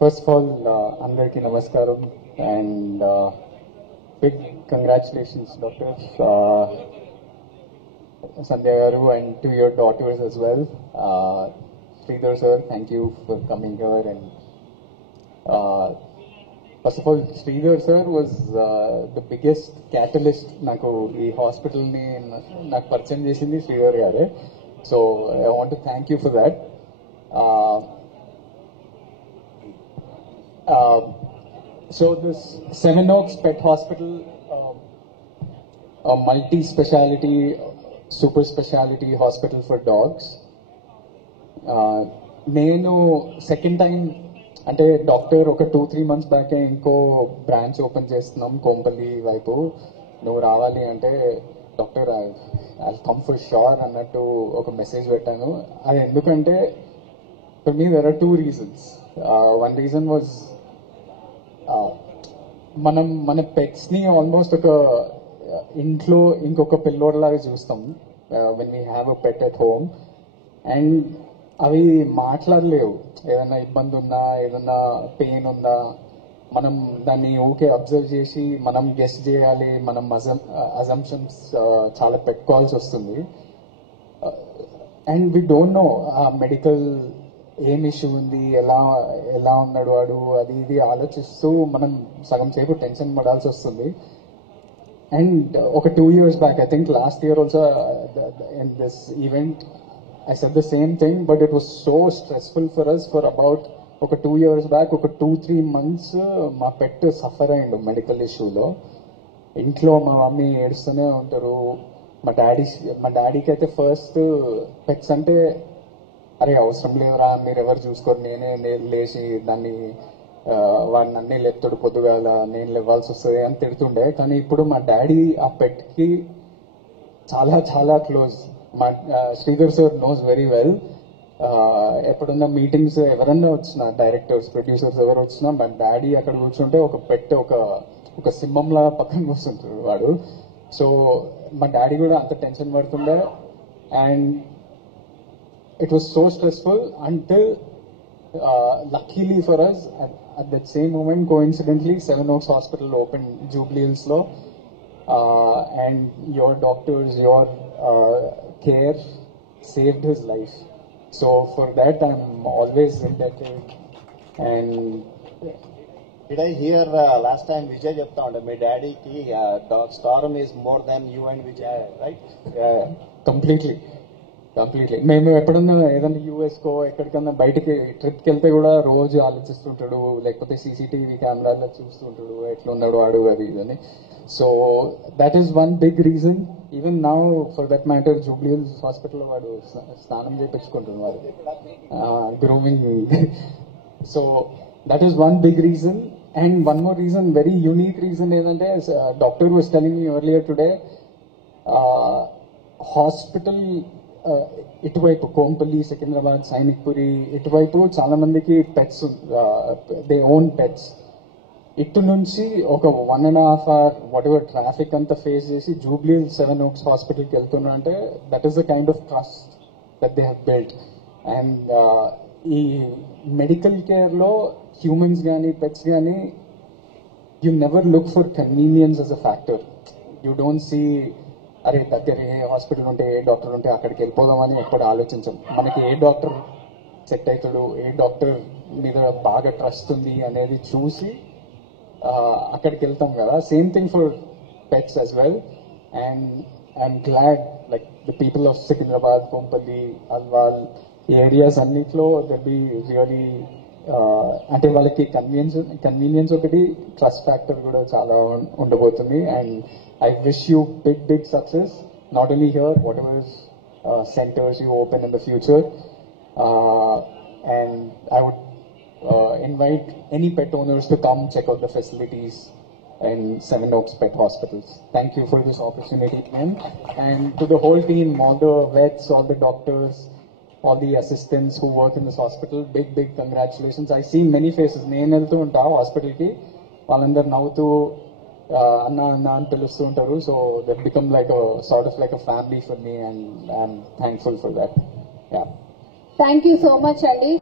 First of all, Andarki Namaskaram and big congratulations, doctors, Sandhya Garu, and to your daughters as well. Sridhar sir, thank you for coming here. And first of all, Sridhar sir was the biggest catalyst నాకు ఈ హాస్పిటల్ని నాకు పరిచయం చేసింది శ్రీధర్ గారే. So I want to thank you for that. So this Seven Oaks Pet Hospital, a multi-speciality, super speciality hospital for dogs. నేను second time అంటే doctor ఒక 2-3 months బ్యాక్ ఇంకో బ్రాంచ్ ఓపెన్ చేస్తున్నాం కోంపల్లి వైపు, నువ్వు రావాలి అంటే doctor I come for sure అన్నట్టు ఒక మెసేజ్ పెట్టాను. అది ఎందుకంటే for me there are 2 reasons. One reason was మనం మన పెట్స్ని ఆల్మోస్ట్ ఒక ఇంట్లో ఇంకొక పిల్లోడ్లాగా చూస్తాం when we have a pet at home. And అవి మాట్లాడలేవు, ఏదైనా ఇబ్బంది ఉందా, ఏదైనా పెయిన్ ఉందా, మనం దాన్ని ఓకే అబ్జర్వ్ చేసి మనం గెస్ చేయాలి, మనం అజంప్షన్స్ చాలా పెట్టుకోవాల్సి వస్తుంది. అండ్ వీ డోంట్ నో ఆ మెడికల్ ఏం ఇష్యూ ఉంది, ఎలా ఉన్నాడు వాడు, అది ఇది ఆలోచిస్తూ మనం సగం సేపు టెన్షన్ పడాల్సి వస్తుంది. అండ్ ఒక 2 years back, I think last year also in this event I said the same thing, but it was so stressful for us for about ఒక 2 years back, ఒక 2-3 months మా పెట్ సఫర్ అయ్యిండు మెడికల్ ఇష్యూలో. ఇంట్లో మా మమ్మీ ఏడుస్తూనే ఉంటారు. మా డాడీకి అయితే ఫస్ట్ పెట్స్ అంటే అరే అవసరం లేదురా, మీరు ఎవరు చూసుకోరు, నేనే లేచి దాన్ని వాడిని అన్నీ లేపుతాడు, పొద్దుగాల నేను లేవాల్సి వస్తుంది అని తిడుతుండే. కానీ ఇప్పుడు మా డాడీ ఆ పెట్కి చాలా చాలా క్లోజ్. మా Sridhar sir knows very well. ఎప్పుడున్న మీటింగ్స్ ఎవరన్నా వచ్చినా, డైరెక్టర్స్, ప్రొడ్యూసర్స్ ఎవరు వచ్చినా, మా డాడీ అక్కడ కూర్చుంటే ఒక పెట్ ఒక సింహంలా పక్కన కూర్చుంటాడు వాడు. సో మా డాడీ కూడా అంత టెన్షన్ పడుతుండే. And it was so stressful until luckily for us at that same moment, coincidentally, Seven Oaks Hospital opened Jubilee Hills lo, and your doctors, your care saved his life. So for that I'm always indebted. And did I hear last time Vijay చెప్తా ఉండే మీ డాడీకి dog storm is more than you and Vijay, right? Completely. మేము ఎప్పుడన్నా ఏదన్నా యూఎస్కో ఎక్కడికన్నా బయటికి ట్రిప్కి వెళ్తే కూడా రోజు ఆలోచిస్తుంటాడు, లేకపోతే సీసీటీవీ కెమెరాలో చూస్తుంటాడు ఎట్లున్నాడు వాడు, అది ఇదని. So that is one big reason. Even now for that matter Jubilee Hills హాస్పిటల్లో వాడు స్నానం చేయించుకుంటున్నాడు వాడు, grooming. So that is one big reason. And one more reason, very unique reason ఏంటంటే, doctor was telling me earlier today, hospital ఇటువైపు కోంపల్లి, సికింద్రాబాద్, సైనిక్పురి ఇటువైపు చాలా మందికి పెట్స్, దే ఓన్ పెట్స్. ఇటు నుంచి ఒక 1.5 hour వాట్ ఎవర్ ట్రాఫిక్ అంతా ఫేస్ చేసి జూబ్లీ సెవెన్ ఓక్స్ హాస్పిటల్కి వెళ్తున్నా అంటే that is the kind of trust that they have built. And ఈ మెడికల్ కేర్లో హ్యూమన్స్ కానీ పెట్స్ కానీ you never look for convenience as a factor. You don't see అరే దగ్గర ఏ హాస్పిటల్ ఉంటే, ఏ డాక్టర్ ఉంటే అక్కడికి వెళ్ళిపోదామని ఎప్పుడు ఆలోచించాం. మనకి ఏ డాక్టర్ సెట్ అవుతాడు, ఏ డాక్టర్ మీద బాగా ట్రస్ట్ ఉంది అనేది చూసి అక్కడికి వెళ్తాం కదా. Same thing for pets as well. And I'm glad like the people of Secunderabad, కోంపల్లి, అల్వాల్ ఈ ఏరియాస్ అన్నిట్లో దర్ బి రియలీ అంటే వాళ్ళకి కన్వీనియన్స్ ఒకటి, ట్రస్ట్ ఫ్యాక్టర్ కూడా చాలా ఉండబోతుంది. And I wish you big success, not only here, whatever centers you open in the future. And I would invite any pet owners to come check out the facilities in Seven Oaks Pet Hospitals. Thank you for this opportunity again. And to the whole team, all the vets, all the doctors, all the assistants who work in this hospital, big congratulations. I see many faces. నేను వెళ్తూ ఉంటా హాస్పిటల్కి, వాళ్ళందరూ నవ్వుతూ అన్న అని పిలుస్తూ ఉంటారు. So that become like sort of like a family for me, and I'm thankful for that. Thank you so much అండి.